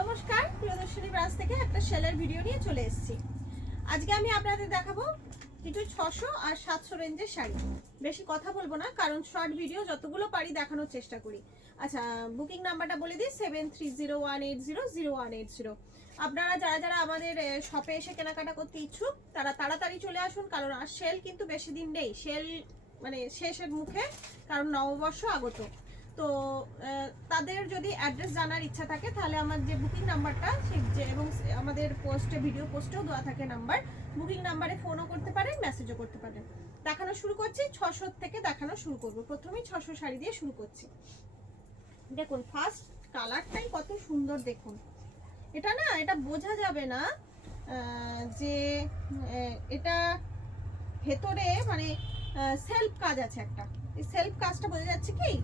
নমস্কার, প্রিয়দর্শনী ব্রাঞ্চ থেকে একটা সেলের ভিডিও নিয়ে চলে এসেছি। আজকে আমি আপনাদের দেখাবো কিছু 600 আর 700 রেঞ্জের শাড়ি। বেশি কথা বলবো না, কারণ শর্ট ভিডিও যতগুলো পারি দেখানোর চেষ্টা করি। আচ্ছা, বুকিং নাম্বারটা বলে দিই 7301800180। আপনারা যারা যারা আমাদের শপে এসে কেনাকাটা করতে ইচ্ছুক তারা তাড়াতাড়ি চলে আসুন, কারণ আর সেল কিন্তু বেশি দিন নেই। সেল মানে শেষের মুখে, কারণ নববর্ষ আগত। তো তাদের যদি অ্যাড্রেস জানার ইচ্ছা থাকে তাহলে আমার যে বুকিং নাম্বারটা এবং আমাদের পোস্টে ভিডিও পোস্টেও দেওয়া থাকে নাম্বার, বুকিং নাম্বারে ফোনও করতে পারেন, মেসেজও করতে পারেন। দেখানো শুরু করছি 600 থেকে দেখানো শুরু করব। প্রথমেই 600 শাড়ি দিয়ে শুরু করছি। দেখুন ফার্স্ট কালারটাই কত সুন্দর। দেখুন এটা বোঝা যাবে না যে এটা ভেতরে মানে সেলফ কাজ আছে একটা। এই সেলফ কাজটা বোঝা যাচ্ছে কি?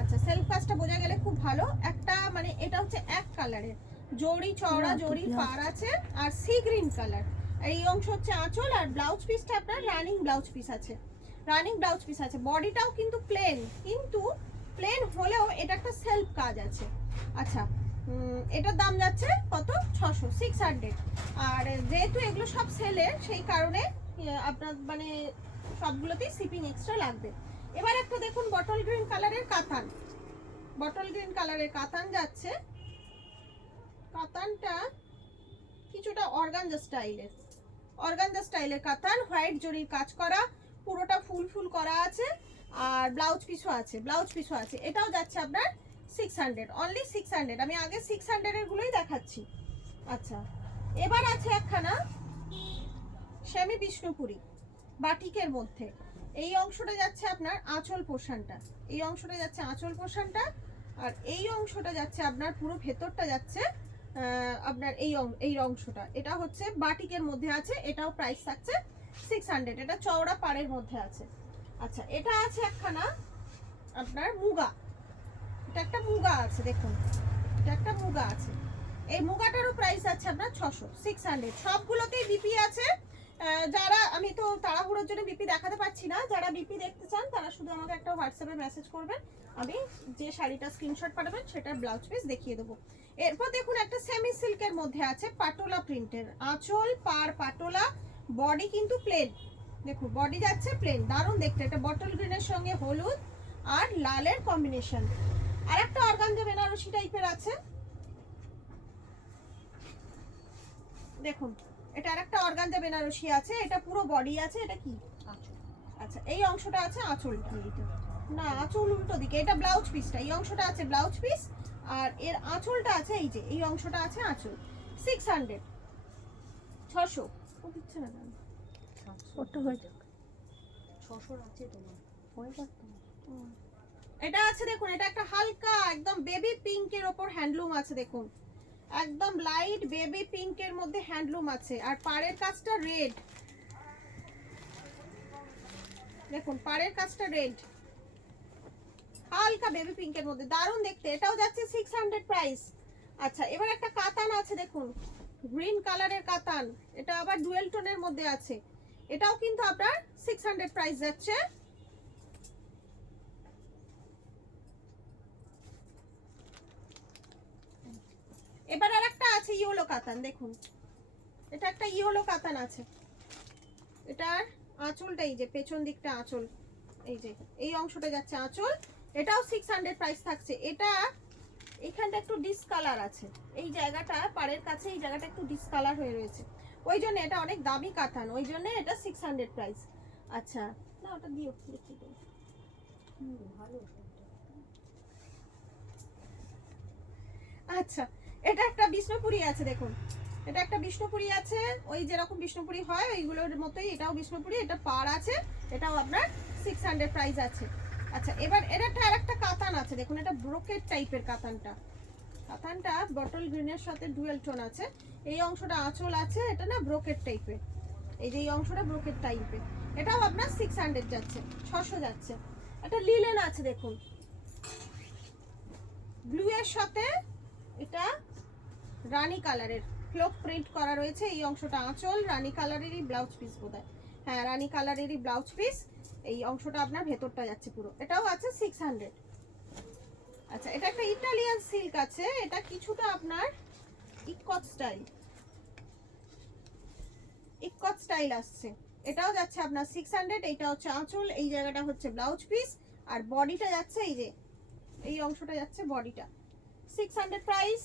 আচ্ছা, সেলফ কাজটা বোঝা গেলে খুব ভালো। একটা মানে এটা হচ্ছে এক কালারের জড়ি, চওড়া জড়ি পার আছে আর সি গ্রিন কালার। আর এই অংশ হচ্ছে আঁচল, আর ব্লাউজ পিসটা আপনার রানিং ব্লাউজ পিস আছে। বডিটাও কিন্তু প্লেন, কিন্তু প্লেন হলেও এটা একটা সেলফ কাজ আছে। আচ্ছা, এটার দাম যাচ্ছে কত? 600। আর যেহেতু এগুলো সব সেলের, সেই কারণে আপনার মানে সবগুলোতেই শিপিং এক্সট্রা লাগবে। এবার একটা দেখুন বটল গ্রিন কালারের কাতান। বটল গ্রিন কালারের কাতান যাচ্ছে। কাতানটা কিছুটা অর্গানজা স্টাইলের কাতান, হোয়াইট জরির কাজ করা, পুরোটা ফুল ফুল করা আছে। আর ব্লাউজ পিসও আছে। এটাও যাচ্ছে আপনার 600, অনলি 600। আমি আগে 600 এর গুলোই দেখাচ্ছি। আচ্ছা, এবার আছে একখানা সেমি বিষ্ণুপুরি বাটিকের মধ্যে। এই অংশটা যাচ্ছে আপনার আঁচল পোর্শনটা, আর এই অংশটা যাচ্ছে আপনার পুরো ভেতরটা যাচ্ছে আপনার এই অংশটা। এটা হচ্ছে বাটিকের মধ্যে আছে, এটাও প্রাইস থাকছে 600। এটা চওড়া পাড়ের মধ্যে আছে। আচ্ছা, এটা আছে একখানা আপনার মুগা। এটা একটা মুগা আছে, দেখুন এটা একটা মুগা আছে। এই মুগাটারও প্রাইস আছে আপনার 600। সবগুলোতেই বিপি আছে। যারা, আমি তো তাড়াহুড়োর জন্য বিপি দেখাতে পারছি না, যারা বিপি দেখতে চান তারা শুধু আমাকে একটা হোয়াটসঅ্যাপে মেসেজ করবেন, আমি যে শাড়িটা স্ক্রিনশট পাঠাবেন সেটার ব্লাউজ পিস দেখিয়ে দেবো। এরপর দেখুন একটা সেমি সিল্কের মধ্যে আছে পাটোলা প্রিন্টের, আঁচল পার পাটোলা, বডি কিন্তু প্লেন। দেখুন বডি যাচ্ছে প্লেন, দারুণ দেখতে। এটা বটল গ্রিনের সঙ্গে হলুদ আর লালের কম্বিনেশন। আর একটা অর্গানজা বেনারসি টাইপের আছে, দেখুন এটা আরেকটা অর্গানজা বেনারসি আছে। এটা পুরো বডি আছে। এটা কি? আচ্ছা, এই অংশটা আছে আঁচল। না, আঁচল উল্টো দিকে। এটা ব্লাউজ পিসটা, এই অংশটা আছে ব্লাউজ পিস, আর এর আঁচলটা আছে এই যে এই অংশটা আছে আঁচল। 600, 600 ও দিচ্ছে না কেন? কত হয়ে যাক 600 আছে তোমার হয়ে যাক তোমার। এটা আছে দেখুন, এটা একটা হালকা একদম বেবি পিঙ্কের ওপর হ্যান্ডলুম আছে। দেখুন একদম লাইট বেবি পিঙ্কের মধ্যে হ্যান্ডলুম আছে। আর পাড়ের কাজটা রেড, দেখুন পাড়ের কাজটা রেড, হালকা বেবি পিঙ্কের মধ্যে, দারুণ দেখতে। এটাও যাচ্ছে 600 প্রাইস। আচ্ছা, এবার একটা কাতান আছে দেখুন, গ্রিন কালারের কাতান। এটা আবার ডুয়েল টোনের মধ্যে আছে। এটাও কিন্তু আপনার 600 প্রাইস যাচ্ছে। এবার আর একটা আছে ইয়েলো কাতান। দেখুন এটা একটা ইয়েলো কাতান আছে। এটার আঁচলটা এই যে পেছন দিকটা আঁচল, এই যে এই অংশটা যাচ্ছে আঁচল। এটাও 600 প্রাইস থাকছে। এটা এখানটা একটু ডিসকালার আছে, এই জায়গাটা পাড়ের কাছে এই জায়গাটা একটু ডিসকালার হয়ে রয়েছে, ওই জন্য এটা অনেক দামি কাতান, ওই জন্য এটা 600 প্রাইস। আচ্ছা, না ওটা দিও ভালো। আচ্ছা, এটা একটা বিষ্ণুপুরি আছে। দেখুন এটা একটা বিষ্ণুপুরি আছে, ওই যেরকম বিষ্ণুপুরি হয় ওইগুলোর মতোই এটাও বিষ্ণুপুরি। এটা পাড় আছে, এটাও আপনার 600 প্রাইস আছে। আচ্ছা, এবার এটা আরেকটা কাতান আছে। দেখুন এটা ব্রোকেট টাইপের কাতানটা বটল গ্রিনের সাথে ডুয়েল টোন আছে। এই অংশটা আঁচল আছে, এটা না ব্রোকেট টাইপের, এই যে এই অংশটা ব্রোকেট টাইপের। এটাও আপনার 600 যাচ্ছে, 600 যাচ্ছে। একটা লিলেন আছে দেখুন ব্লু এর সাথে, এটা রানী কালারের ফ্লোক প্রিন্ট করা রয়েছে। এই অংশটা আঁচল, রানী কালারেরই ব্লাউজ পিস বোধহয়, হ্যাঁ রানী কালারেরই ব্লাউজ পিস। এই অংশটা আপনার ভেতরটা যাচ্ছে পুরো, এটাও আছে 600। আচ্ছা, এটা একটা ইটালিয়ান সিল্ক আছে, এটা কিছুটা আপনার স্টাইল, ইকত স্টাইল আসছে। এটাও যাচ্ছে আপনার 600। এইটা হচ্ছে আঁচল, এই জায়গাটা হচ্ছে ব্লাউজ পিস, আর বডিটা যাচ্ছে এই যে এই অংশটা যাচ্ছে বডিটা, 600 প্রাইস।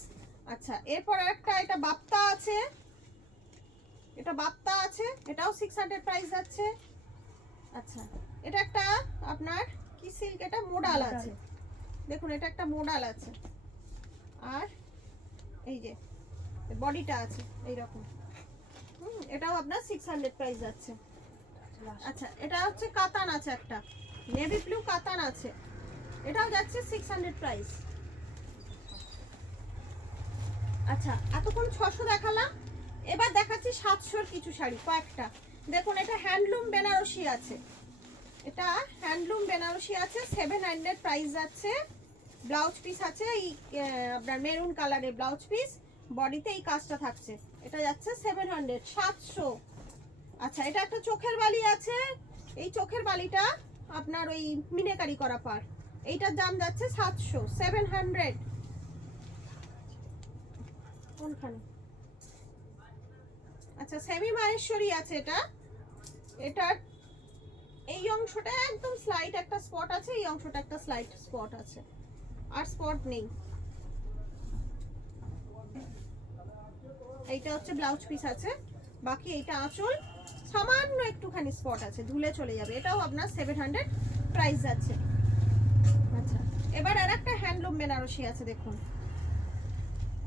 আচ্ছা এরপর একটা এটা বাপ্তা আছে, এটা বাপ্তা আছে, এটাও 600 প্রাইস যাচ্ছে। আচ্ছা এটা একটা আপনার কি সিল্ক, এটা মোডাল আছে, দেখুন এটা একটা মোডাল আছে, আর এই যে বডিটা আছে এইরকম, এটাও আপনার 600 প্রাইস যাচ্ছে। আচ্ছা এটা হচ্ছে কাতান আছে, একটা নেভি ব্লু কাতান আছে, এটাও যাচ্ছে 600 প্রাইস। আচ্ছা এতক্ষণ 600 দেখালাম, এবার দেখাচ্ছি 700 কিছু শাড়ি কয়েকটা। দেখুন এটা হ্যান্ডলুম বেনারসি আছে, এটা হ্যান্ডলুম বেনারসি আছে, 700 প্রাইস যাচ্ছে। ব্লাউজ পিস আছে এই আপনার মেরুন কালারের ব্লাউজ পিস, বডিতে এই কাজটা থাকছে, এটা যাচ্ছে 700, 700। আচ্ছা এটা একটা চোখের বালি আছে, এই চোখের বালিটা আপনার ওই মিনেকারি করা পার, এইটার দাম যাচ্ছে 700, 700। কোনখানে? আচ্ছা সেমি মাহেশ্বরী আছে, এটার এই অংশটা একদম স্লাইট একটা স্পট আছে, এই অংশটা একটা স্লাইট স্পট আছে, আর স্পট নেই। এইটা হচ্ছে ব্লাউজ পিস আছে, বাকি এইটা আঁচল, সামান্য একটুখানি স্পট আছে, ধুলে চলে যাবে। এটাও আপনার 700 প্রাইস যাচ্ছে। আচ্ছা এবার আর একটা হ্যান্ডলুম বেনারসি আছে, দেখুন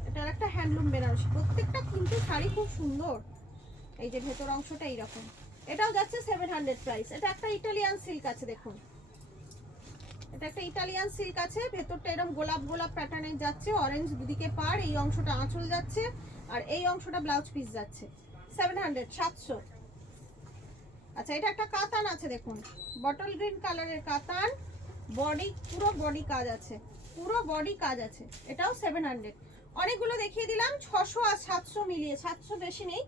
এটার একটা হ্যান্ডলুম বেনারসি, প্রত্যেকটা কিন্তু শাড়ি খুব সুন্দর। এই যে ভেতর অংশটা এইরকম, এটাও যাচ্ছে 700 প্রাইস। এটা একটা ইটালিয়ান সিল্ক আছে, দেখুন এটা একটা ইটালিয়ান সিল্ক আছে, ভেতরটা এরকম গোলাপ গোলাপ প্যাটার্নে যাচ্ছে, অরেঞ্জ দুদিকে পার, এই অংশটা আঁচল যাচ্ছে, আর এই অংশটা ব্লাউজ পিস যাচ্ছে 700, 700। আচ্ছা এটা একটা কাতান আছে, দেখুন বটল গ্রিন কালারের কাতান, বডি পুরো বডি কাজ আছে, পুরো বডি কাজ আছে, এটাও 700। অনেকগুলো দেখিয়ে দিলাম, 600 আর 700 মিলিয়ে, 700 বেশি নেই,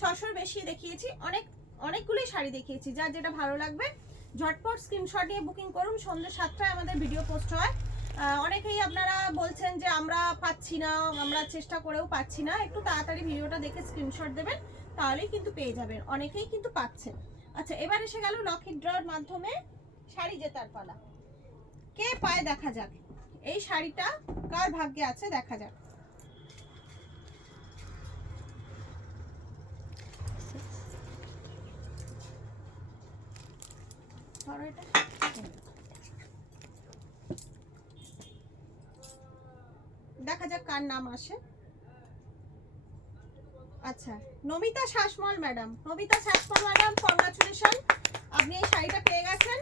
600 বেশি দেখিয়েছি, অনেকগুলোই শাড়ি দেখিয়েছি। যার যেটা ভালো লাগবে ঝটপট স্ক্রিনশট নিয়ে বুকিং করুন। সন্ধ্যে 7টায় আমাদের ভিডিও পোস্ট হয়। অনেকেই আপনারা বলছেন যে আমরা পাচ্ছি না, আমরা চেষ্টা করেও পাচ্ছি না, একটু তাড়াতাড়ি ভিডিওটা দেখে স্ক্রিনশট দেবেন, তাহলেই কিন্তু পেয়ে যাবেন, অনেকেই কিন্তু পাচ্ছেন। আচ্ছা এবার এসে গেল লকি ড্রর মাধ্যমে শাড়ি জেতার পালা, কে পায় দেখা যাক, এই শাড়িটা কার ভাগ্যে আছে দেখা যাক। দেখা যাক কার নাম আসে। আচ্ছা Namita Sasmal madam, Namita Sasmal madam congratulation, আপনি এই শাড়িটা পেয়ে গেছেন।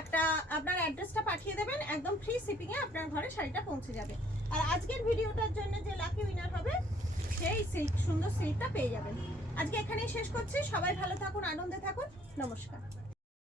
একটা আপনার অ্যাড্রেসটা পাঠিয়ে দেবেন, একদম ফ্রি শিপিং এ আপনার ঘরে শাড়িটা পৌঁছে যাবে। আর আজকের ভিডিওটার জন্য যে লাকি উইনার হবে সেই সিল্ক, সুন্দর সিল্কটা পেয়ে যাবেন। আজকে এখানেই শেষ করছি, সবাই ভালো থাকুন, আনন্দে থাকুন, নমস্কার।